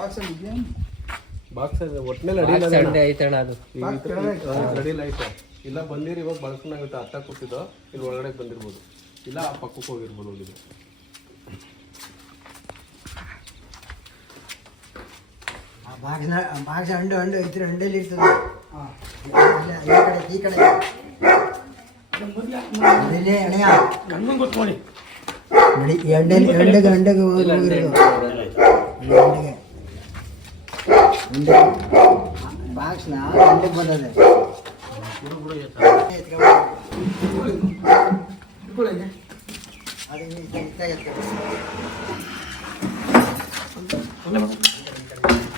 Box ಅಲ್ಲಿ ಇದೆಯಾ? Box ಒಟ್ಟಿನಲ್ಲಿ ಅಡಿಲ್ಲ ಸಂಡೆ ಐತಣ್ಣ ಅದು. ಅಡಿಲ್ಲ ಐತೆ. ಇಲ್ಲ ಬಂದಿರಿ ಇವಾಗ ಬಳಸ್ಕೊಂಡಾಗುತ್ತೆ ಅತ್ತ ಕೂತಿದ್ದೋ ಇಲ್ಲಿ ಒಳಗಡೆ ಬಂದಿರ್ಬೋದು. ಇಲ್ಲ ಆ ಪಕ್ಕಕ್ಕೆ ಹೋಗಿರ್ಬೋದು ಹೋಗಿದೆ ಬಾಕ್ಸ್ನ ಬಾಕ್ಸ್ ಹಂಡು ಹಂಡು ಐತ್ರಿ ಹಂಡೇಲಿ ಇರ್ತದೆ. ಅಲ್ಲೇ, ಈ ಕಡೆ ಈ ಕಡೆ. ಅಲ್ಲೇ ಅಣ್ಣಯ್ಯ. ನೋಡಿ. ಈ ಹಂಡಲ್ಲಿ ಹಂಡಗೆ ಹಂಡಗೆ ಹೋಗಿರೋದು. ಈ ಹಂಡೆಗೆ ಬಾಕ್ಸ್ನ ಹಂಡಗೆ ಬಂದದೆ.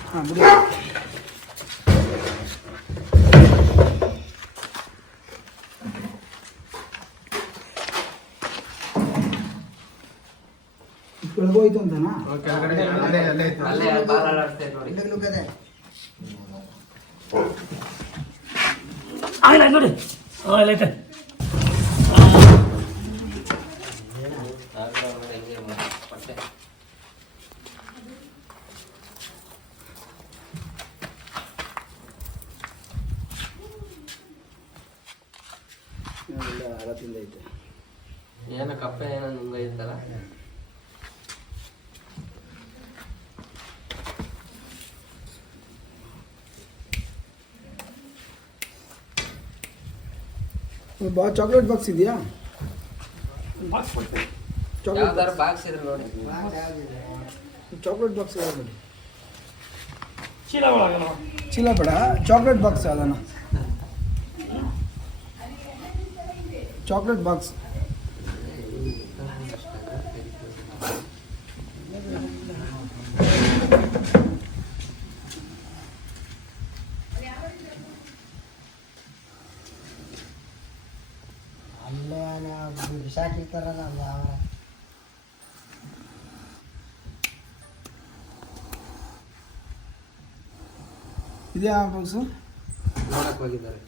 ಹಾಂ ಬಿಡಿ ಕೆಳಗೋಯ್ತು ಅಂತನಾ ಅಲ್ಲೇ ಅಲ್ಲೇ ಅಲ್ಲೇ ಇದ್ ನೋಡಿ ಹಂಡಗೆ ನುಗ್ಗದೆ ಆಗಲ್ಲ ನೋಡಿ ಹಾಂ ಐತೆ. ಅರತ್ತಿಂದ ಐತೆ ಏನೋ ಕಪ್ಪೆ ಏನೋ ನುಂಗೈತಲ್ಲ ಬಾ ಚಾಕ್ಲೇಟ್ ಬಾಕ್ಸ್ ಇದೆಯಾ ಬಾಕ್ಸ್ ಕೊಡ್ತೀನಿ ಚಾಕ್ಲೇಟ್ ಯಾವ್ದಾರು ಬಾಕ್ಸ್ ಇದ್ರೆ ನೋಡಿ ಚಾಕ್ಲೇಟ್ ಬಾಕ್ಸ್ ಯಾವ್ದು ಚೀಲ ಒಳಗಲ್ಲ ಚೀಲ ಬೇಡ ಚಾಕ್ಲೇಟ್ ಬಾಕ್ಸ್ ಅದನ್ನ ಚಾಕ್ಲೇಟ್ ಬಾಕ್ಸ್ ಅಲ್ಲೇ ಬಿಸಾಕಿರ್ತಾರಲ್ಲ ಅದು ಅವರ ಇದೆಯಾ ಬಾಕ್ಸು ನೋಡಕ್ ಹೋಗಿದ್ದಾರೆ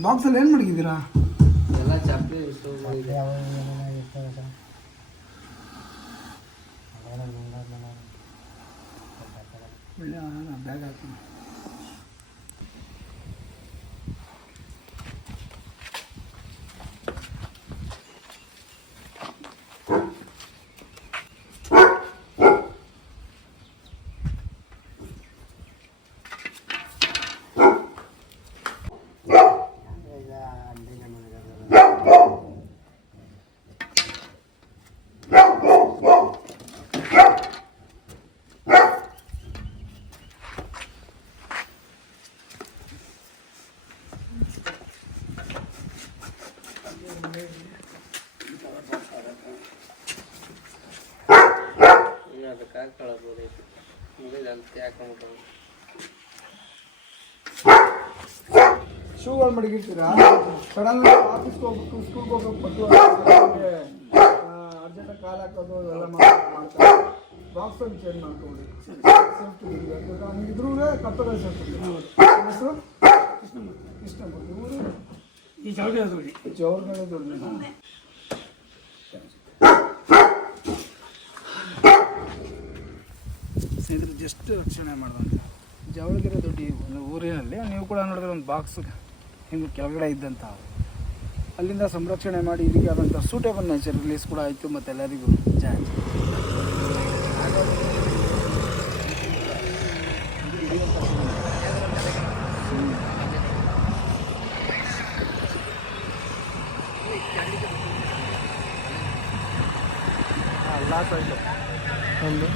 ಬಾಕ್ಸಲ್ಲಿ ಏನು ಮಡಗಿದ್ದೀರಾ ಎಲ್ಲ ಚಪ್ಪಲಿ ಇಷ್ಟು ಇದೆ ಯಾವ ಶೂಗಳು ಮಡಗಿರ್ತೀರಾ? ಸಡನ್ ಆಫೀಸ್ಗೆ ಹೋಗ್ಬೇಕು ಸ್ಕೂಲ್ಗೆ ಹೋಗ್ಬಿಟ್ಟು ಅರ್ಜೆಂಟ್ ಅರ್ಜೆಂಟಾಗಿ ಕಾಲು ಹಾಕೋದು ಎಲ್ಲ ಮಾಡ್ತಾರೆ ಬಾಕ್ಸಲ್ಲಿ ಚೇಂಜ್ ಮಾಡ್ಕೊಬಿಡಿ. ಸೇಫ್ಟಿ ಹಂಗಿದ್ರೂ ಕರ್ತವ್ಯ ಸೇಫ್ಟಿ ಹೆಸರು? ಕೃಷ್ಣಮೂರ್ತಿ. ಇವರು ಈ ಚೌಡಿ ಅದು ನೋಡಿ ಜವರ್ಗಡೆ ದೊಡ್ಡ ಸ್ನೇಹಿತರು ಜಸ್ಟ್ ರಕ್ಷಣೆ ಮಾಡಿದಂತೆ ಜವಳಗೆರೆ ದೊಡ್ಡ ಊರಿನಲ್ಲಿ ನೀವು ಕೂಡ ನೋಡಿದ್ರೆ ಒಂದು ಬಾಕ್ಸ್ ಹಿಂಗೆ ಕೆಳಗಡೆ ಇದ್ದಂಥ ಅಲ್ಲಿಂದ ಸಂರಕ್ಷಣೆ ಮಾಡಿ ಇದಕ್ಕೆ ಆದಂಥ ಸೂಟೇಬಲ್ ನೇಚರ್ ರಿಲೀಸ್ ಕೂಡ ಆಯಿತು ಮತ್ತು ಎಲ್ಲರಿಗೂ ಜಾಯ್ ಲಾಸ್ ಆಯಿತು ಒಂದು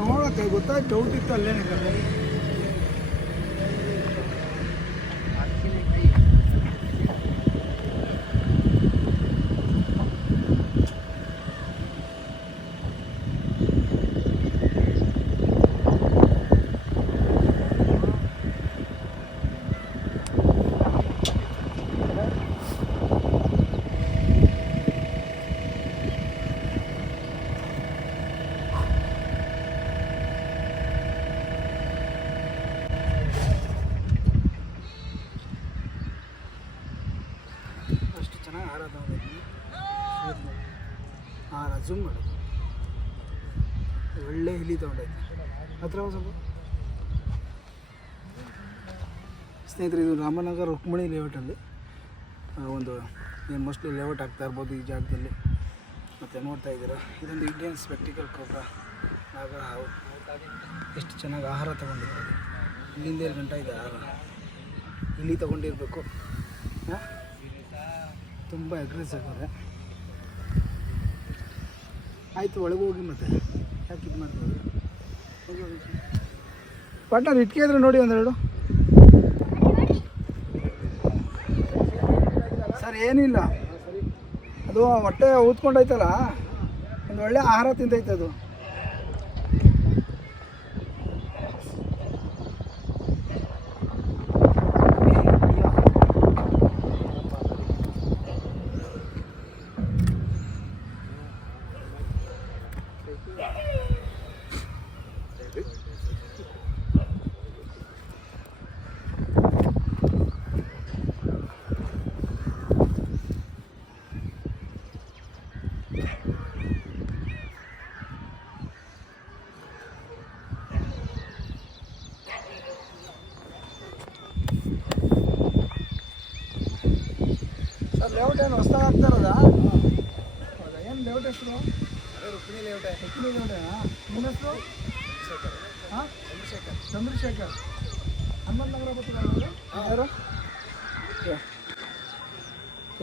ನೋಡಕ್ಕೆ ಗೊತ್ತಾಯ್ತು ಡೌಟ್ ಇತ್ತು ಅಲ್ಲೇನೆ ಕಡೆ ಅಷ್ಟು ಚೆನ್ನಾಗಿ ಹಾರೋದು ಜೂಮ್ ಮಾಡೋದು ಒಳ್ಳೆ ಇಲಿ ತೊಗೊಂಡೈತೆ ಹತ್ರ ಸ್ವಲ್ಪ. ಸ್ನೇಹಿತರೆ, ಇದು ರಾಮನಗರ ರುಕ್ಮಿಣಿ ಲೇಔಟಲ್ಲಿ ಅಲ್ಲಿ ಒಂದು ಮೋಸ್ಟ್ಲಿ ಲೇಔಟ್ ಆಗ್ತಾ ಇರ್ಬೋದು ಈ ಜಾಗದಲ್ಲಿ. ಮತ್ತು ನೋಡ್ತಾ ಇದ್ದೀರಾ? ಇದೊಂದು ಇಂಡಿಯನ್ ಸ್ಪೆಕ್ಟಿಕಲ್ ಕೊಬ್ರ ಆಗ ಎಷ್ಟು ಚೆನ್ನಾಗಿ ಆಹಾರ ತೊಗೊಂಡಿರ್ಬೋದು ಇಲ್ಲಿಂದ ಎರಡು ಗಂಟೆ ಇದೆ ಆಹಾರ? ಇಲ್ಲಿ ತೊಗೊಂಡಿರಬೇಕು. ತುಂಬ ಎಗ್ರೆಸ್ ಇದೆ ಆಯಿತು, ಒಳಗೆ ಹೋಗಿ ಮತ್ತೆ. ಯಾಕೆ ಇದು ಪಾರ್ಟ್ನರ್ ಇಟ್ಕೆ ಇದ್ರೆ ನೋಡಿ ಒಂದೆರಡು. ಸರ್, ಏನಿಲ್ಲ. ಅದು ಹೊಟ್ಟೆ ಊದ್ಕೊಂಡೈತಲ್ಲ ಒಂದು ಒಳ್ಳೆ ಆಹಾರ ತಿಂತೈತೆ ಅದು ಲೇಔಟ್ ಏನು ಹೊಸ್ದಾಗಿ ಆಗ್ತಾ ಇರೋದಾ? ಏನು ಲೇಔಟ್ ಹೆಸರು? ರುಕ್ಮಿಣಿ ಲೇಔಟ್ ರುಕ್ಮಿಣಿ ಲೇಔಟೇನಾ ನಿಮ್ಮ ಹೆಸರು ಹಾಂ? ಚಂದ್ರಶೇಖರ್. ಚಂದ್ರಶೇಖರ್. ಹನುಮಂತ ನಗರ ಬರ್ತೀರಾ ಯಾರು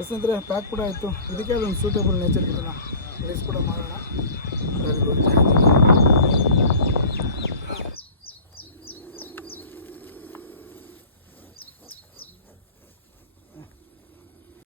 ಸ್ನೇಹಿತರೆ ಪ್ಯಾಕ್ ಕೂಡ ಆಯಿತು. ಇದಕ್ಕೆ ಅದೊಂದು ಸೂಟೇಬಲ್ ನೇಚರ್ ಇದನ್ನು ರೈಸ್ ಕೂಡ ಮಾಡೋಣ. Very good